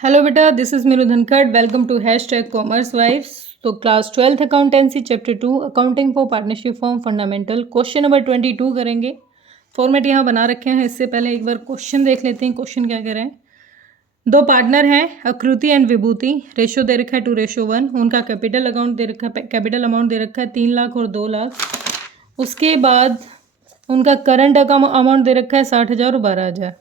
Hello बेटा, this is Meeru Dhankhar. Welcome to hashtag commerce wifes. तो class 12th accountancy chapter 2 accounting for partnership form fundamental question number 22 करेंगे। Format यहाँ बना रखे हैं। इससे पहले एक बार क्वेश्चन देख लेते हैं। क्वेश्चन क्या कह रहे हैं। दो पार्टनर हैं, आकृति एंड विभूति। रेशो दे रखा है 2:1। उनका कैपिटल अकाउंट दे रखा है, कैपिटल अमाउंट दे रखा है 3 लाख और 2 लाख। उसके बाद उनका करंट अमाउंट दे रखा है 60,000 और 12,000।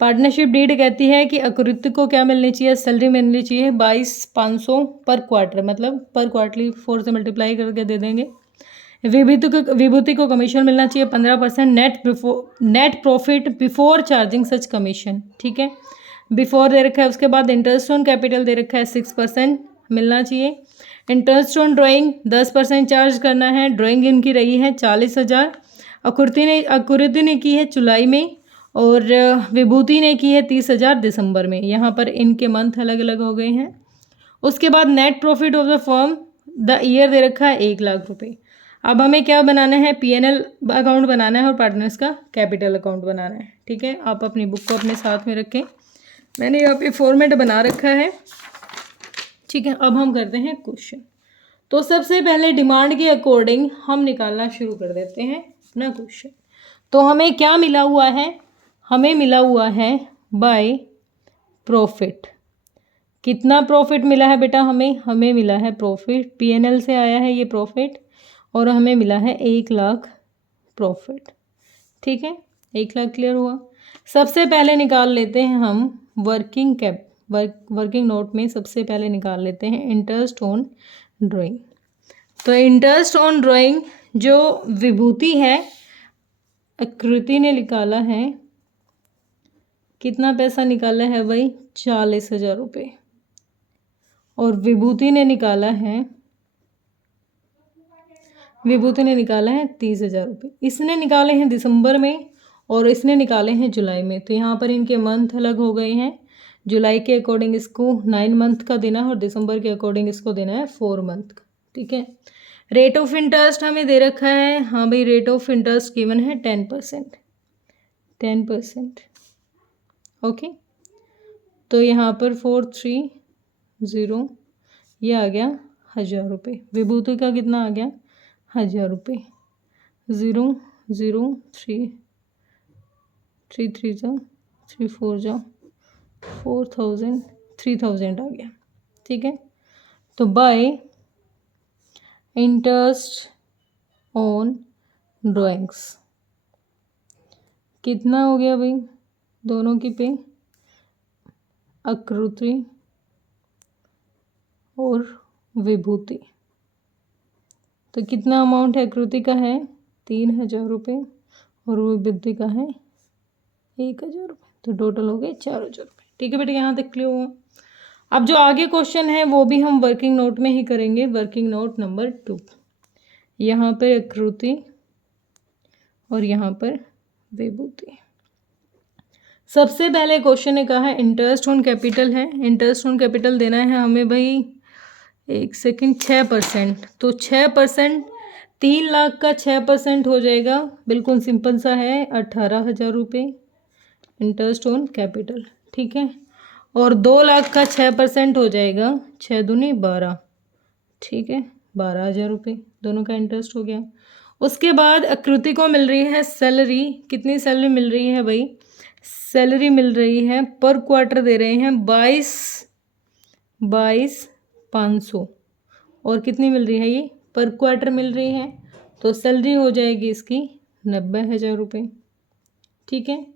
पार्टनरशिप डीड कहती है कि आकृति को क्या मिलनी चाहिए, सैलरी मिलनी चाहिए 22,500 पर क्वार्टर, मतलब पर क्वार्टरली 4 से मल्टीप्लाई करके दे देंगे। विभूति को कमीशन मिलना चाहिए 15% नेट प्रॉफिट बिफोर चार्जिंग सच कमीशन। ठीक है, बिफोर दे रखा है। उसके बाद इंटरेस्ट ऑन कैपिटल दे रखा है 6% मिलना चाहिए। इंटरेस्ट ऑन ड्राइंग 10% चार्ज करना है। ड्राइंग इनकी रही है 40,000। आकृति ने की है जुलाई में और विभूति ने की है 30,000 दिसंबर में। यहाँ पर इनके मंथ अलग अलग हो गए हैं। उसके बाद net profit of the firm the year दे रखा है 1 लाख रुपए। अब हमें क्या बनाना है, P&L अकाउंट बनाना है और पार्टनर्स का कैपिटल अकाउंट बनाना है। ठीक है, आप अपनी बुक को अपने साथ में रखें। मैंने यहाँ पे फॉर्मेट बना रखा है। ठीक है, अब हम करते हैं क्वेश्चन। तो सबसे पहले डिमांड के अकॉर्डिंग हम निकालना शुरू कर देते हैं अपना क्वेश्चन। तो हमें क्या मिला हुआ है, हमें मिला हुआ है बाय प्रॉफिट। कितना प्रॉफिट मिला है बेटा, हमें मिला है प्रॉफिट। P&L से आया है ये प्रॉफिट और हमें मिला है 1 लाख प्रॉफिट। ठीक है, 1 लाख क्लियर हुआ। सबसे पहले निकाल लेते हैं हम वर्किंग नोट में सबसे पहले निकाल लेते हैं इंटरेस्ट ऑन ड्राइंग। तो इंटरेस्ट ऑन ड्राइंग जो विभूति है, आकृति ने निकाला है, कितना पैसा निकाला है भाई, 40,000 रुपये। और विभूति ने निकाला है 30,000 रुपये। इसने निकाले हैं दिसंबर में और इसने निकाले हैं जुलाई में। तो यहाँ पर इनके मंथ अलग हो गए हैं। जुलाई के अकॉर्डिंग इसको 9 मंथ का देना है और दिसंबर के अकॉर्डिंग इसको देना है 4 मंथ का। ठीक है, रेट ऑफ इंटरेस्ट हमें दे रखा है, हाँ भाई रेट ऑफ इंटरेस्ट गिवन है 10%। ओके, तो यहाँ पर 430 ये आ गया 1,000 रुपये। विभूति का कितना आ गया, 1,000 रुपये। 003 3 जा 3 4 जा 3,000 आ गया। ठीक है, तो बाय इंटरेस्ट ऑन ड्राइंग्स कितना हो गया भाई, दोनों की पे, आकृति और विभूति। तो कितना अमाउंट है, आकृति का है 3,000 रुपये और विभूति का है 1,000 रुपये। तो टोटल हो गए 4,000 रुपये। ठीक है बेटा, यहाँ तक क्लियर हुआ। अब जो आगे क्वेश्चन है वो भी हम वर्किंग नोट में ही करेंगे। वर्किंग नोट नंबर 2, यहाँ पर आकृति और यहाँ पर विभूति। सबसे पहले क्वेश्चन ने कहा है इंटरेस्ट ऑन कैपिटल है। इंटरेस्ट ऑन कैपिटल देना है हमें भाई, 1 सेकेंड, 6%। तो 6%, 3 लाख का 6% हो जाएगा, बिल्कुल सिंपल सा है, 18,000 रुपये इंटरेस्ट ऑन कैपिटल। ठीक है, और 2 लाख का 6% हो जाएगा, 6 दूनी 12। ठीक है, 12,000 रुपये दोनों का इंटरेस्ट हो गया। उसके बाद आकृति को मिल रही है सैलरी। कितनी सैलरी मिल रही है भाई, सैलरी मिल रही है पर क्वार्टर दे रहे हैं 22,500 और कितनी मिल रही है, ये पर क्वार्टर मिल रही है। तो सैलरी हो जाएगी इसकी 90,000 रुपये। ठीक है,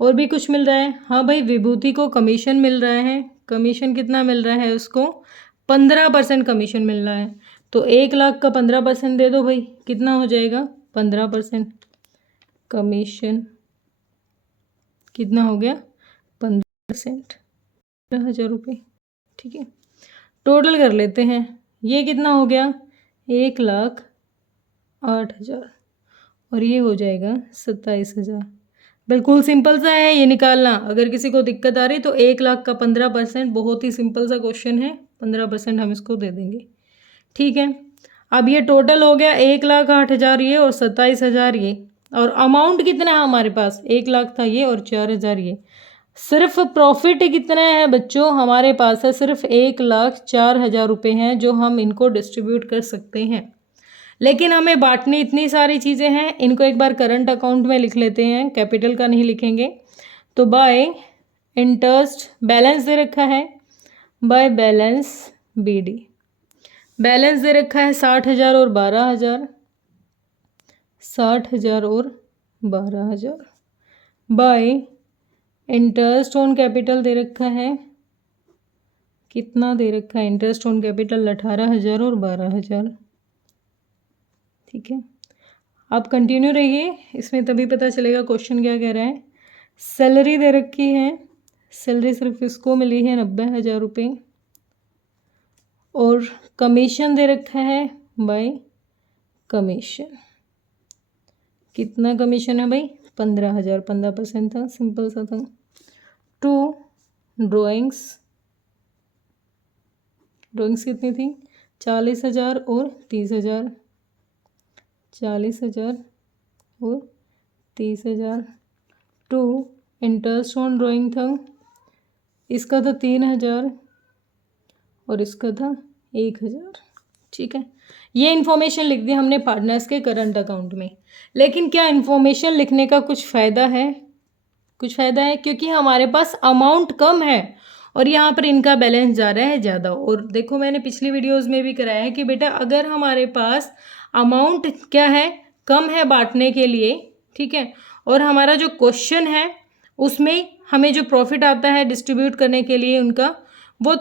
और भी कुछ मिल रहा है, हाँ भाई विभूति को कमीशन मिल रहा है। कमीशन कितना मिल रहा है उसको, 15% कमीशन मिल रहा है। तो 1 लाख का 15% दे दो भाई, कितना हो जाएगा, 15% कमीशन कितना हो गया, 15%, 1,000 रुपये। ठीक है, टोटल कर लेते हैं, ये कितना हो गया, 1,08,000 और ये हो जाएगा 27,000। बिल्कुल सिंपल सा है ये निकालना। अगर किसी को दिक्कत आ रही तो 1 लाख का 15%, बहुत ही सिंपल सा क्वेश्चन है, 15% हम इसको दे देंगे। ठीक है, अब ये टोटल हो गया 1,08,000 ये और 27,000 ये। और अमाउंट कितना है हमारे पास, 1 लाख था ये और 4,000 ये। सिर्फ प्रॉफिट कितना है बच्चों, हमारे पास है सिर्फ 1,04,000 रुपये हैं जो हम इनको डिस्ट्रीब्यूट कर सकते हैं। लेकिन हमें बांटनी इतनी सारी चीज़ें हैं, इनको एक बार करंट अकाउंट में लिख लेते हैं, कैपिटल का नहीं लिखेंगे। तो बाय इंटरेस्ट बैलेंस दे रखा है, बाय बैलेंस BD बैलेंस दे रखा है 60,000 और 12,000, 60,000 और 12,000। बाय इंटरेस्ट ऑन कैपिटल दे रखा है, कितना दे रखा है इंटरेस्ट ऑन कैपिटल, 18,000 और 12,000। ठीक है, आप कंटिन्यू रहिए, इसमें तभी पता चलेगा क्वेश्चन क्या कह रहा है। सैलरी दे रखी है, सैलरी सिर्फ इसको मिली है 90,000 रुपये, और कमीशन दे रखा है बाय कमीशन। कितना कमीशन है भाई, 15,000, 15% था, सिंपल सा था। टू ड्राइंग्स, ड्राइंग्स कितनी थी, 40,000 और 30,000, 40,000 और 30,000। टू इंटरेस्ट ऑन ड्राइंग था, इसका था 3,000 और इसका था 1,000। ठीक है, ये इन्फॉर्मेशन लिख दी हमने पार्टनर्स के करंट अकाउंट में। लेकिन क्या इन्फॉर्मेशन लिखने का कुछ फ़ायदा है, कुछ फ़ायदा है, क्योंकि हमारे पास अमाउंट कम है और यहाँ पर इनका बैलेंस जा रहा है ज़्यादा। और देखो मैंने पिछली वीडियोज़ में भी कराया है कि बेटा अगर हमारे पास अमाउंट क्या है, कम है बांटने के लिए, ठीक है, और हमारा जो क्वेश्चन है उसमें हमें जो प्रॉफिट आता है डिस्ट्रीब्यूट करने के लिए उनका, वो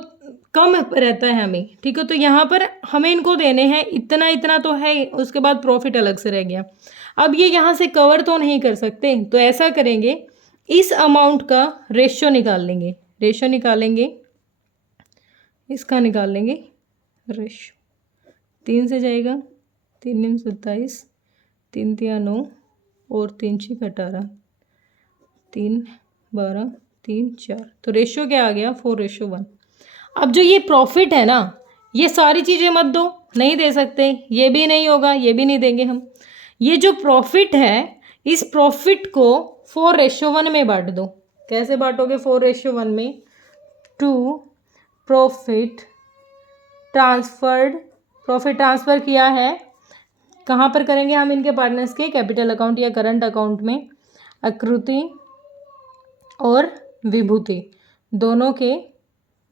कम रहता है हमें, ठीक है, तो यहाँ पर हमें इनको देने हैं इतना इतना तो है, उसके बाद प्रॉफिट अलग से रह गया। अब ये यहाँ से कवर तो नहीं कर सकते, तो ऐसा करेंगे, इस अमाउंट का रेशियो निकाल लेंगे, रेशियो निकालेंगे, इसका निकाल लेंगे रेशियो। 3 से जाएगा, 3 × 27, 3 × 3 = 9 और 3 × 6 = 18, 3 12 3 4, तो रेशियो क्या आ गया, 4:1। अब जो ये प्रॉफिट है ना, ये सारी चीज़ें मत दो, नहीं दे सकते, ये भी नहीं होगा, ये भी नहीं देंगे हम। ये जो प्रॉफिट है, इस प्रॉफिट को 4:1 में बांट दो। कैसे बांटोगे 4:1 में, two profit transferred, profit transfer किया है, कहाँ पर करेंगे हम, इनके पार्टनर्स के कैपिटल अकाउंट या करंट अकाउंट में, आकृति और विभूति दोनों के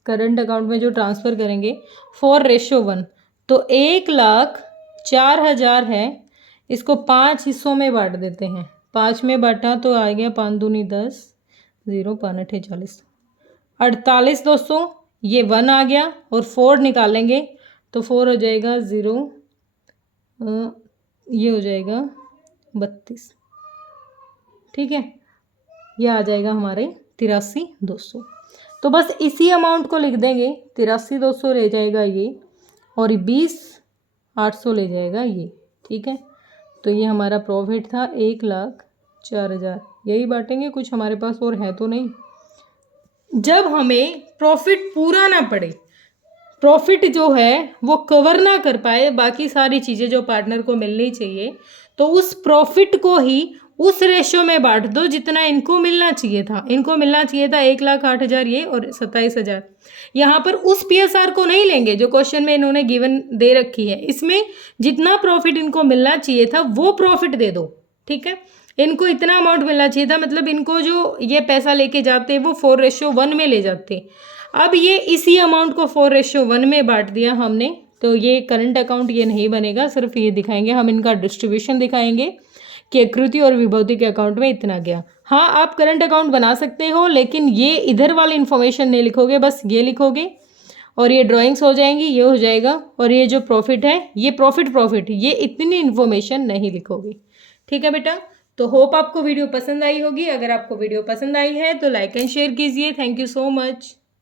करंट अकाउंट में जो ट्रांसफ़र करेंगे 4:1, तो 1,04,000 है, इसको 5 हिस्सों में बांट देते हैं। 5 में बांटा तो आ गया 5 दूनी 10, 0 5 8 40, 48 दोस्तों, ये 1 आ गया, और 4 निकालेंगे तो 4 हो जाएगा 0, ये हो जाएगा 32। ठीक है, ये आ जाएगा हमारे 83,200। तो बस इसी अमाउंट को लिख देंगे, 83,200 ले जाएगा ये, और 20,800 ले जाएगा ये। ठीक है, तो ये हमारा प्रॉफिट था 1,04,000। यही बांटेंगे, कुछ हमारे पास और है तो नहीं। जब हमें प्रॉफिट पूरा ना पड़े, प्रॉफिट जो है वो कवर ना कर पाए बाकी सारी चीज़ें जो पार्टनर को मिलनी चाहिए, तो उस प्रॉफिट को ही उस रेशियो में बांट दो जितना इनको मिलना चाहिए था। इनको मिलना चाहिए था 1,08,000 ये और 27,000। यहाँ पर उस PSR को नहीं लेंगे जो क्वेश्चन में इन्होंने गिवन दे रखी है, इसमें जितना प्रॉफिट इनको मिलना चाहिए था वो प्रॉफिट दे दो। ठीक है, इनको इतना अमाउंट मिलना चाहिए था, मतलब इनको जो ये पैसा लेके जाते वो 4:1 में ले जाते। अब ये इसी अमाउंट को 4:1 में बांट दिया हमने, तो ये करंट अकाउंट ये नहीं बनेगा, सिर्फ ये दिखाएंगे हम, इनका डिस्ट्रीब्यूशन दिखाएंगे कि आकृति और विभूति के अकाउंट में इतना गया। हाँ, आप करंट अकाउंट बना सकते हो, लेकिन ये इधर वाली इन्फॉर्मेशन नहीं लिखोगे, बस ये लिखोगे और ये ड्राइंग्स हो जाएंगी, ये हो जाएगा, और ये जो प्रॉफिट है ये प्रॉफिट ये इतनी इन्फॉर्मेशन नहीं लिखोगे। ठीक है बेटा, तो होप आपको वीडियो पसंद आई होगी। अगर आपको वीडियो पसंद आई है तो लाइक एंड शेयर कीजिए। Thank you so much.